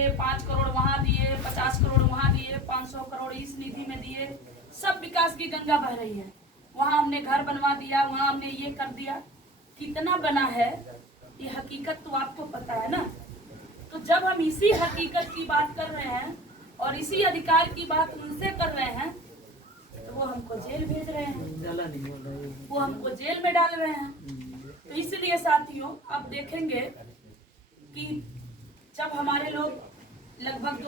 दिए, 5 करोड़ वहाँ दिए, 50 करोड़ वहाँ दिए, 500 करोड़ इस निधि में दिए, सब विकास की गंगा बह रही है। वहाँ हमने घर बनवा दिया, वहाँ हमने ये कर दिया। कितना बना है ये हकीकत तो आपको पता है ना। तो जब हम इसी हकीकत की बात कर रहे हैं और इसी अधिकार की बात उनसे कर रहे हैं तो वो हमको जेल भेज रहे हैं, वो हमको जेल में डाल रहे हैं। तो इसलिए साथियों आप देखेंगे कि जब हमारे लोग लगभग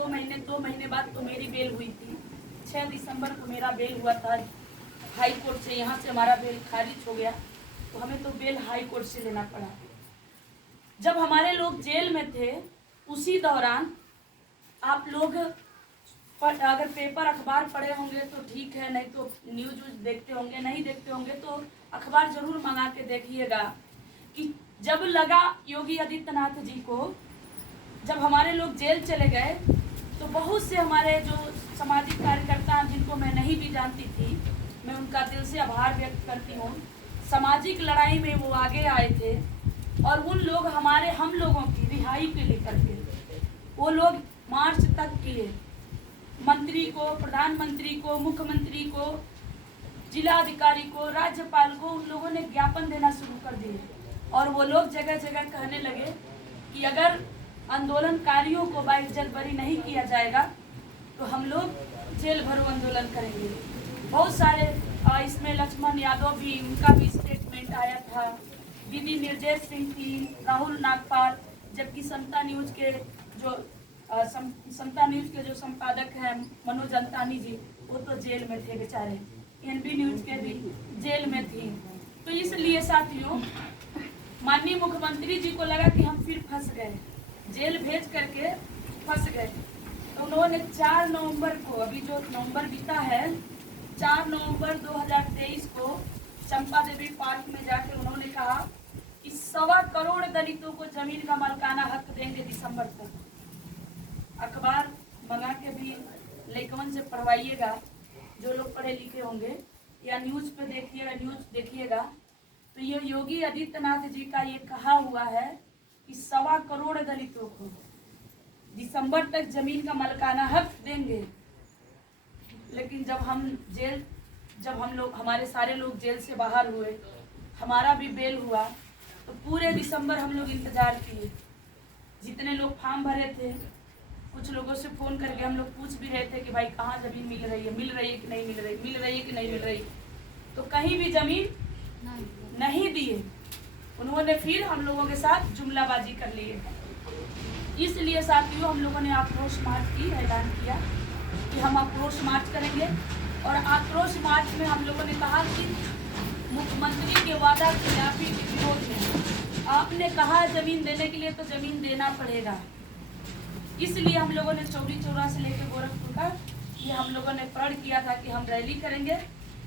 2 महीने बाद तो मेरी बेल हुई थी। 6 दिसंबर को मेरा बेल हुआ था हाई कोर्ट से। यहाँ से हमारा बेल खारिज हो गया तो हमें तो बेल हाई कोर्ट से लेना पड़ा। जब हमारे लोग जेल में थे उसी दौरान आप लोग अगर पेपर अखबार पढ़े होंगे तो ठीक है, नहीं तो न्यूज देखते होंगे, नहीं देखते होंगे तो अखबार जरूर मंगा के देखिएगा कि जब लगा योगी आदित्यनाथ जी को, जब हमारे लोग जेल चले गए तो बहुत से हमारे जो सामाजिक कार्यकर्ता हैं जिनको मैं नहीं भी जानती थी, मैं उनका दिल से आभार व्यक्त करती हूँ। सामाजिक लड़ाई में वो आगे आए थे और उन लोग हम लोगों की रिहाई के लिए करके वो लोग मार्च तक किए। मंत्री को, प्रधानमंत्री को, मुख्यमंत्री को, जिलाधिकारी को, राज्यपाल को उन लोगों ने ज्ञापन देना शुरू कर दिए और वो लोग जगह जगह कहने लगे कि अगर आंदोलनकारियों को 22 जनवरी नहीं किया जाएगा तो हम लोग जेल भरो आंदोलन करेंगे। बहुत सारे इसमें लक्ष्मण यादव भी, उनका भी स्टेटमेंट आया था। दीदी निर्देश सिंह थी, राहुल नागपाल, जबकि समता न्यूज के जो संपादक हैं मनोज अंतानी जी, वो तो जेल में थे बेचारे। एनबी न्यूज के भी जेल में थी। तो इसलिए साथियों माननीय मुख्यमंत्री जी को लगा कि हम फिर फंस गए, जेल भेज करके फंस गए। तो उन्होंने 4 नवंबर को, अभी जो नवंबर बीता है, 4 नवंबर 2023 को चंपा देवी पार्क में जाकर उन्होंने कहा कि 1.25 करोड़ दलितों को जमीन का मालिकाना हक देंगे दिसंबर तक। अखबार मंगा के भी लेखवन से पढ़वाइएगा जो लोग पढ़े लिखे होंगे, या न्यूज पे देखिएगा तो ये योगी आदित्यनाथ जी का ये कहा हुआ है कि 1.25 करोड़ दलितों को दिसंबर तक जमीन का मालिकाना हक देंगे। लेकिन जब हमारे सारे लोग जेल से बाहर हुए, हमारा भी बेल हुआ, तो पूरे दिसंबर हम लोग इंतजार किए। जितने लोग फॉर्म भरे थे, कुछ लोगों से फोन करके हम लोग पूछ भी रहे थे कि भाई कहाँ जमीन मिल रही है कि नहीं मिल रही, मिल रही है कि नहीं मिल रही, तो कहीं भी जमीन नहीं दिए। उन्होंने फिर हम लोगों के साथ जुमलाबाजी कर लिए। इसलिए साथियों हम लोगों ने आक्रोश मार्च की ऐलान किया कि हम आक्रोश मार्च करेंगे। और आक्रोश मार्च में हम लोगों ने कहा कि मुख्यमंत्री के वादा खिलाफी के विरोध में आपने कहा जमीन देने के लिए तो जमीन देना पड़ेगा। इसलिए हम लोगों ने चौरी चौरा से लेकर गोरखपुर का ये हम लोगों ने प्रण किया था कि हम रैली करेंगे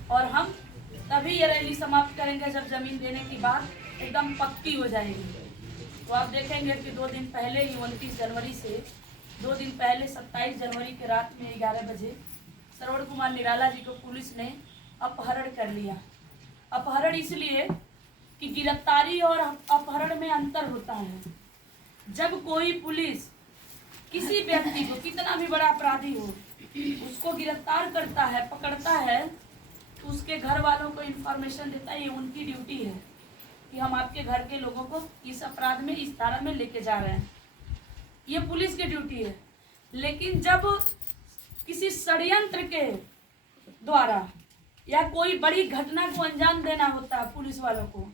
और हम तभी ये रैली समाप्त करेंगे जब जमीन देने की बात एकदम पक्की हो जाएगी। तो आप देखेंगे कि 2 दिन पहले ही 29 जनवरी से 2 दिन पहले 27 जनवरी के रात में 11 बजे श्रवण कुमार निराला जी को पुलिस ने अपहरण कर लिया। अपहरण इसलिए कि गिरफ्तारी और अपहरण में अंतर होता है। जब कोई पुलिस किसी व्यक्ति को, कितना भी बड़ा अपराधी हो, उसको गिरफ्तार करता है, पकड़ता है, तो उसके घर वालों को इन्फॉर्मेशन देता है। ये उनकी ड्यूटी है कि हम आपके घर के लोगों को इस अपराध में, इस धारा में लेके जा रहे हैं, ये पुलिस की ड्यूटी है। लेकिन जब किसी षड्यंत्र के द्वारा या कोई बड़ी घटना को अंजाम देना होता है पुलिस वालों को,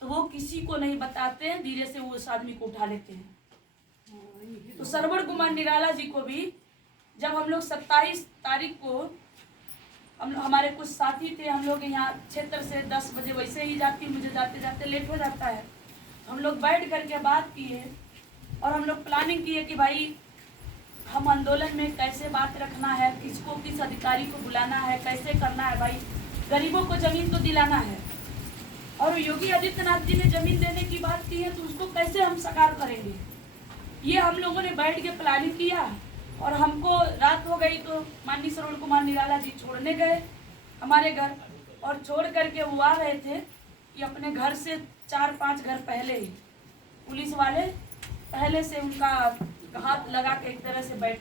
तो वो किसी को नहीं बताते हैं, धीरे से वो उस आदमी को उठा लेते हैं। तो श्रवण कुमार निराला जी को भी जब हम लोग 27 तारीख को हमारे कुछ साथी थे, हम लोग यहाँ क्षेत्र से 10 बजे वैसे ही जाती, मुझे जाते जाते लेट हो जाता है, हम लोग बैठ करके बात किए और हम लोग प्लानिंग किए कि भाई हम आंदोलन में कैसे बात रखना है, किसको, किस अधिकारी को बुलाना है, कैसे करना है। भाई गरीबों को जमीन तो दिलाना है और योगी आदित्यनाथ जी ने जमीन देने की बात की है तो उसको कैसे हम साकार करेंगे। ये हम लोगों ने बैठ के प्लानिंग किया और हमको रात हो गई तो माननीय श्रवण कुमार निराला जी छोड़ने गए हमारे घर, और छोड़ करके वो आ रहे थे कि अपने घर से 4-5 घर पहले ही पुलिस वाले पहले से उनका हाथ लगा के एक तरह से बैठे